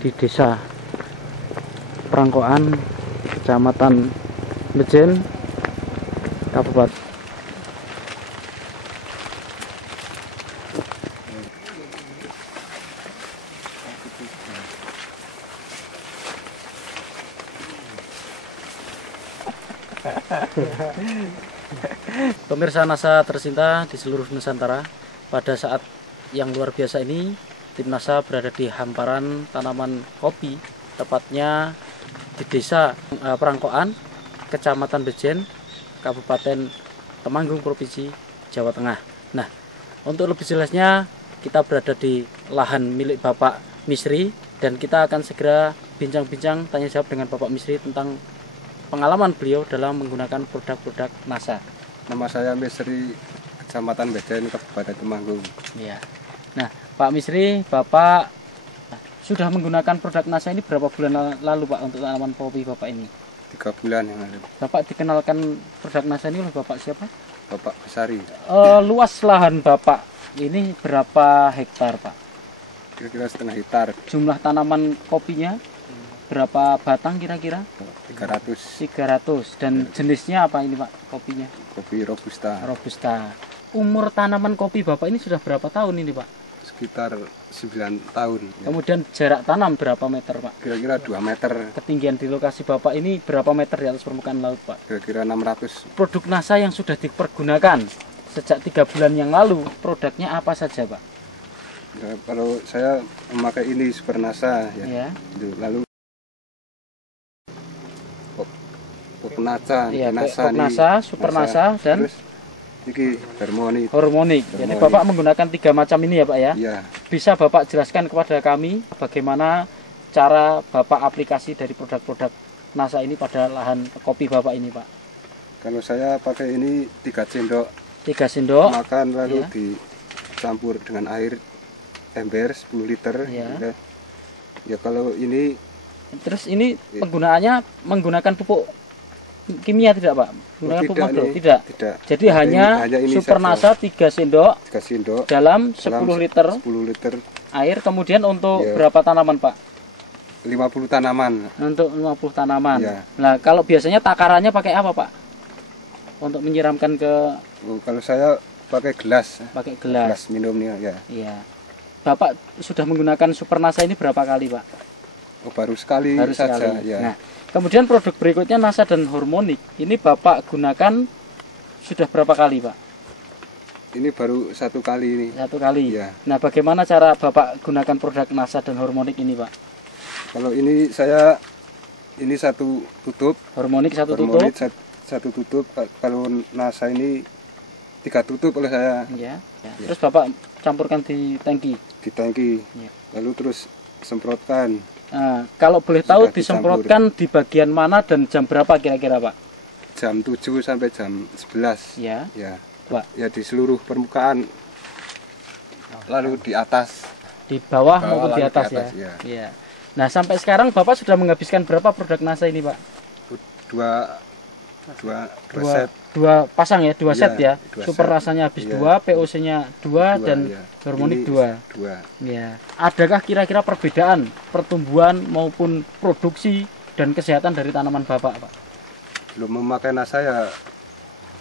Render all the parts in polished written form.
di Desa Prangkoan, Kecamatan Mejen, Kabupaten. Pemirsa NASA tercinta di seluruh Nusantara, pada saat yang luar biasa ini, tim NASA berada di hamparan tanaman kopi, tepatnya di Desa Prangkoan, Kecamatan Bejen, Kabupaten Temanggung, Provinsi Jawa Tengah. Nah, untuk lebih jelasnya kita berada di lahan milik Bapak Misri dan kita akan segera bincang-bincang tanya jawab dengan Bapak Misri tentang pengalaman beliau dalam menggunakan produk-produk NASA. Nama saya Misri, Kecamatan Bejen, Kabupaten Temanggung. Ya. Nah, Pak Misri, Bapak sudah menggunakan produk NASA ini berapa bulan lalu, Pak, untuk tanaman kopi Bapak ini? 3 bulan yang lalu. Bapak dikenalkan produk NASA ini oleh Bapak siapa? Bapak Besari. Luas lahan Bapak ini berapa hektar, Pak? Kira-kira setengah hektar. Jumlah tanaman kopinya berapa batang kira-kira? 300. Dan jenisnya apa ini, Pak, kopinya? Kopi Robusta. Robusta. Umur tanaman kopi Bapak ini sudah berapa tahun ini, Pak? Sekitar 9 tahun. Kemudian jarak tanam berapa meter, Pak? Kira-kira 2 meter. Ketinggian di lokasi Bapak ini berapa meter di atas permukaan laut, Pak? Kira-kira 600. Produk NASA yang sudah dipergunakan sejak 3 bulan yang lalu, produknya apa saja, Pak? Ya, kalau saya memakai ini Super NASA ya. Ya. Lalu NASA, Ya, NASA, Super NASA, dan terus ini Hormonik. Jadi Bapak menggunakan 3 macam ini ya, Pak ya? Iya. Bisa Bapak jelaskan kepada kami bagaimana cara Bapak aplikasi dari produk-produk NASA ini pada lahan kopi Bapak ini, Pak? Kalau saya pakai ini 3 sendok 3 sendok makan, lalu ya, dicampur dengan air ember 10 liter. Ya. Ya kalau ini terus ini penggunaannya menggunakan pupuk kimia tidak, Pak? Menggunakan pupuk makro? Tidak. Jadi hanya Super NASA 3 sendok dalam 10 liter air. Kemudian untuk berapa tanaman, Pak? 50 tanaman. Untuk 50 tanaman. Ya. Nah, kalau biasanya takarannya pakai apa, Pak? Untuk menyiramkan ke... Kalau saya pakai gelas. Pakai gelas. Gelas minumnya, ya. Iya. Bapak sudah menggunakan Super NASA ini berapa kali, Pak? Oh, baru sekali saja. Ya. Nah, kemudian produk berikutnya NASA dan Hormonik. Ini Bapak gunakan sudah berapa kali, Pak? Ini baru 1 kali ini. 1 kali. Ya. Nah, bagaimana cara Bapak gunakan produk NASA dan Hormonik ini, Pak? Kalau ini saya satu tutup. Hormonik satu Hormonik tutup. Satu tutup. Kalau NASA ini 3 tutup oleh saya. Ya. Terus Bapak campurkan di tangki. Di tangki. Ya. Lalu terus semprotkan. Nah, kalau boleh tahu disemprotkan di bagian mana dan jam berapa kira-kira, Pak? Jam 7 sampai jam 11. Ya. Ya. Pak. Ya, di seluruh permukaan. Lalu di atas. Di bawah maupun di atas, ya. Ya. Nah, sampai sekarang Bapak sudah menghabiskan berapa produk NASA ini, Pak? Dua pasang ya, 2 set ya. Super rasanya habis 2, POC-nya 2 dan Hormonik 2. Ya. Adakah kira-kira perbedaan pertumbuhan maupun produksi dan kesehatan dari tanaman Bapak, Pak? Belum memakai NASA ya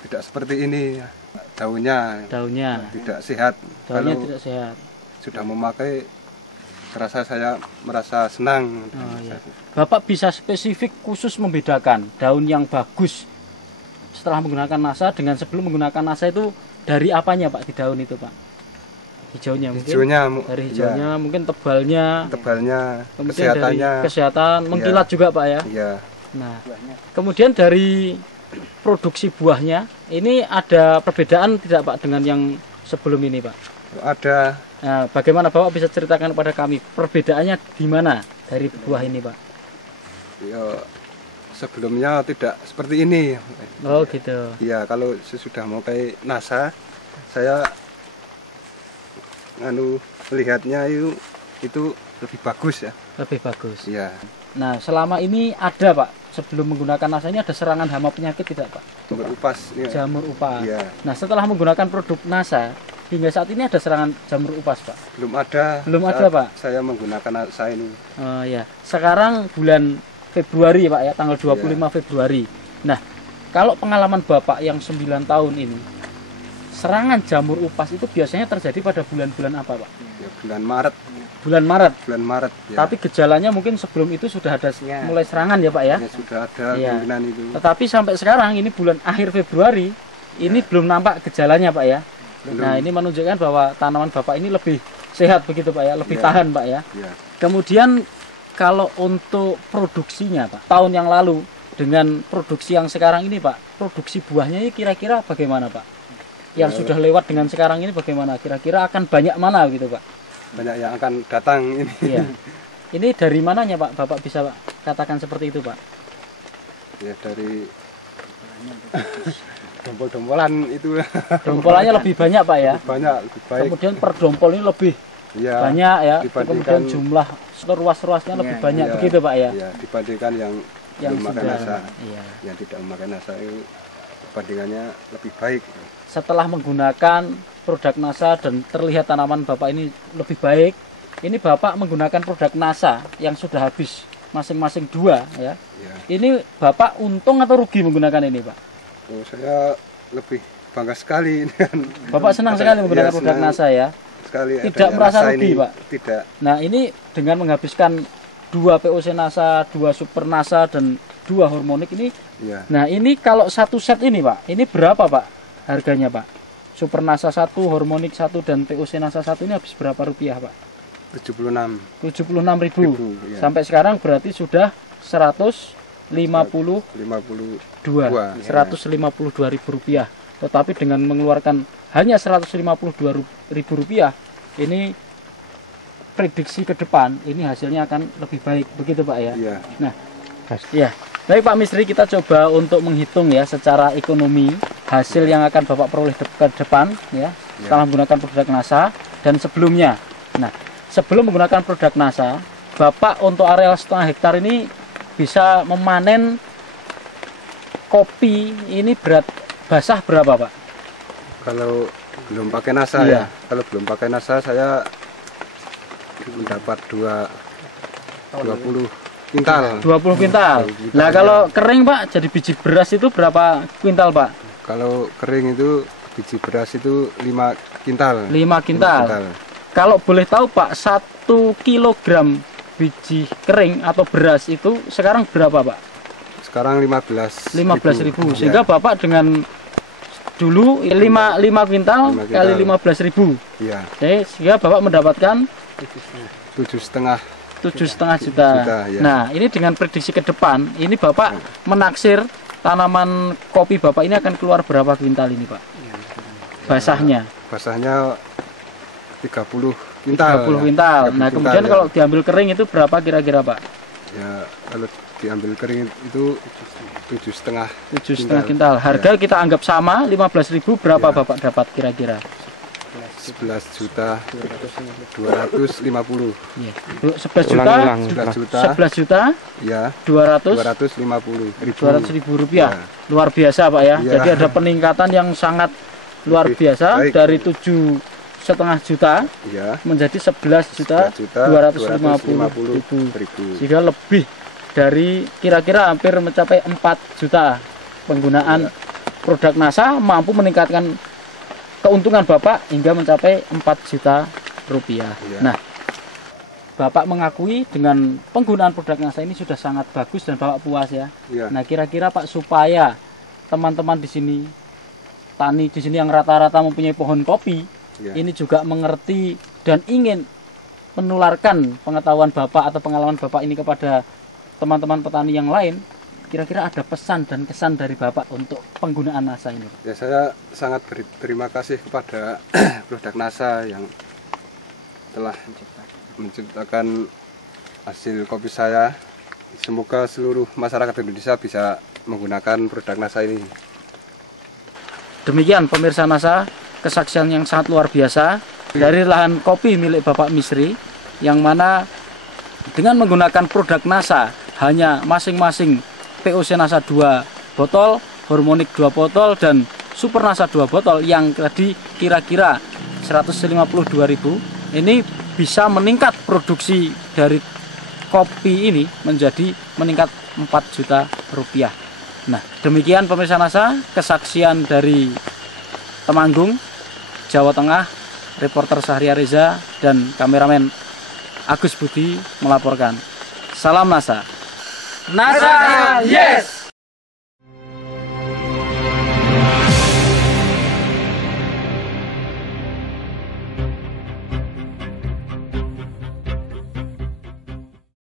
tidak seperti ini. Daunnya tidak sehat. Daunnya Kalau tidak sehat. sudah memakai, saya merasa senang. Ya. Bapak bisa spesifik khusus membedakan daun yang bagus setelah menggunakan NASA dengan sebelum menggunakan NASA itu dari apanya, Pak, di daun itu, Pak? Hijaunya mungkin. Dari hijaunya, ya. Mungkin tebalnya, kemudian kesehatannya, dari kesehatan, mengkilat juga, Pak ya. Iya. Nah, kemudian dari produksi buahnya ini ada perbedaan tidak, Pak, dengan yang sebelum ini, Pak? Ada. Nah, bagaimana Bapak bisa ceritakan kepada kami perbedaannya di mana dari buah ini, Pak? Ya, sebelumnya tidak seperti ini. Oh, gitu. Iya, kalau sesudah memakai NASA, saya melihatnya itu lebih bagus ya. Lebih bagus. Iya. Nah, selama ini ada, Pak, sebelum menggunakan NASA ini ada serangan hama penyakit tidak, Pak? Jamur upas. Ya. Jamur upas. Iya. Nah, setelah menggunakan produk NASA, hingga saat ini ada serangan jamur upas, Pak? Belum ada. Belum ada, Pak? Saya menggunakan nasa ini. Oh ya. Sekarang bulan Februari, Pak ya, tanggal 25 Februari. Nah, kalau pengalaman Bapak yang 9 tahun ini, serangan jamur upas itu biasanya terjadi pada bulan-bulan apa, Pak? Ya, bulan Maret. Bulan Maret. Bulan Maret. Ya. Tapi gejalanya mungkin sebelum itu sudah ada mulai serangan ya, Pak ya? Ya, sudah ada kemungkinan itu. Tetapi sampai sekarang ini bulan akhir Februari, ini belum nampak gejalanya, Pak ya? Belum. Nah, ini menunjukkan bahwa tanaman Bapak ini lebih sehat begitu, Pak ya? Lebih tahan, Pak ya? Kemudian kalau untuk produksinya, Pak, tahun yang lalu dengan produksi yang sekarang ini, Pak, produksi buahnya ini kira-kira bagaimana, Pak? Yang sudah lewat dengan sekarang ini bagaimana? Kira-kira akan banyak mana gitu, Pak? Banyak yang akan datang ini. Iya. Ini dari mananya, Pak? Bapak bisa katakan seperti itu, Pak? Ya dari dompol-dompolan itu. Dompolannya lebih banyak, Pak ya? Banyak, lebih baik. Kemudian per dompol ini lebih banyak ya. Kemudian jumlah ruas-ruasnya lebih banyak begitu, Pak ya? Iya, dibandingkan yang memakai nasa. Iya. Yang tidak memakai nasa itu perbandingannya lebih baik. Setelah menggunakan produk nasa dan terlihat tanaman Bapak ini lebih baik, ini Bapak menggunakan produk nasa yang sudah habis masing-masing 2 ya. Ini Bapak untung atau rugi menggunakan ini, Pak? Oh, saya lebih bangga sekali. Bapak senang sekali menggunakan produk nasa ya? Sekali. Tidak merasa rugi, Pak? Tidak. Nah, ini dengan menghabiskan 2 POC nasa, 2 super nasa, dan 2 hormonik ini. Nah, ini kalau satu set ini, Pak, ini berapa, Pak, harganya, Pak? Super nasa 1, hormonik 1, dan POC nasa 1 ini habis berapa rupiah, Pak? 76.000. Sampai sekarang berarti sudah 152.000 rupiah. Tetapi dengan mengeluarkan hanya 152.000 rupiah, ini prediksi ke depan ini hasilnya akan lebih baik, begitu, Pak ya? Iya. Nah, ya. Baik, Pak Misri, kita coba untuk menghitung ya secara ekonomi hasil yang akan Bapak peroleh ke depan ya, setelah menggunakan produk nasa dan sebelumnya. Nah, sebelum menggunakan produk nasa, Bapak untuk areal 1,5 hektar ini bisa memanen kopi ini berat basah berapa, Pak? Kalau belum pakai nasa ya. Kalau belum pakai nasa saya mendapat 20 kuintal. 20 kuintal. Nah, kalau kering, Pak, jadi biji beras itu berapa kuintal, Pak? Kalau kering itu biji beras itu 5 kuintal. 5 kuintal. Kalau boleh tahu, Pak, 1 kilogram biji kering atau beras itu sekarang berapa, Pak? Sekarang 15.000. Sehingga Bapak dengan dulu 5 kuintal kali 15.000. Iya. Sehingga Bapak mendapatkan 7,5 juta. Ya. Nah, ini dengan prediksi ke depan, ini Bapak menaksir tanaman kopi Bapak ini akan keluar berapa kuintal ini, Pak? Basahnya. Basahnya 30 kuintal. 30 kuintal. Nah, kemudian kalau diambil kering itu berapa kira-kira, Pak? Ya, kalau diambil kering itu 7,5 kuintal. Harga kita anggap sama, 15.000, berapa Bapak dapat kira-kira? 11.250. Iya. 11 juta. Ya. 250.000 rupiah. Luar biasa, Pak ya. Jadi ada peningkatan yang sangat luar biasa dari 7,5 juta menjadi 11.250.000. Sehingga lebih dari kira-kira hampir mencapai 4 juta penggunaan produk nasa mampu meningkatkan keuntungan Bapak hingga mencapai 4 juta rupiah. Nah, Bapak mengakui dengan penggunaan produk nasa ini sudah sangat bagus dan Bapak puas ya. Nah, kira-kira Pak, supaya teman-teman di sini, tani di sini yang rata-rata mempunyai pohon kopi, ini juga mengerti dan ingin menularkan pengetahuan Bapak atau pengalaman Bapak ini kepada teman-teman petani yang lain, kira-kira ada pesan dan kesan dari Bapak untuk penggunaan nasa ini? Ya, saya sangat berterima kasih kepada produk nasa yang telah menciptakan hasil kopi saya. Semoga seluruh masyarakat Indonesia bisa menggunakan produk nasa ini. Demikian pemirsa Nasa, kesaksian yang sangat luar biasa dari lahan kopi milik Bapak Misri, yang mana dengan menggunakan produk nasa hanya masing-masing POC nasa 2 botol, hormonik 2 botol, dan super nasa 2 botol yang tadi kira-kira 152.000, ini bisa meningkat produksi dari kopi ini menjadi meningkat 4 juta rupiah. Nah, demikian pemirsa NASA, kesaksian dari Temanggung, Jawa Tengah, reporter Sahria Reza dan kameramen Agus Budi melaporkan. Salam NASA. NASA, yes!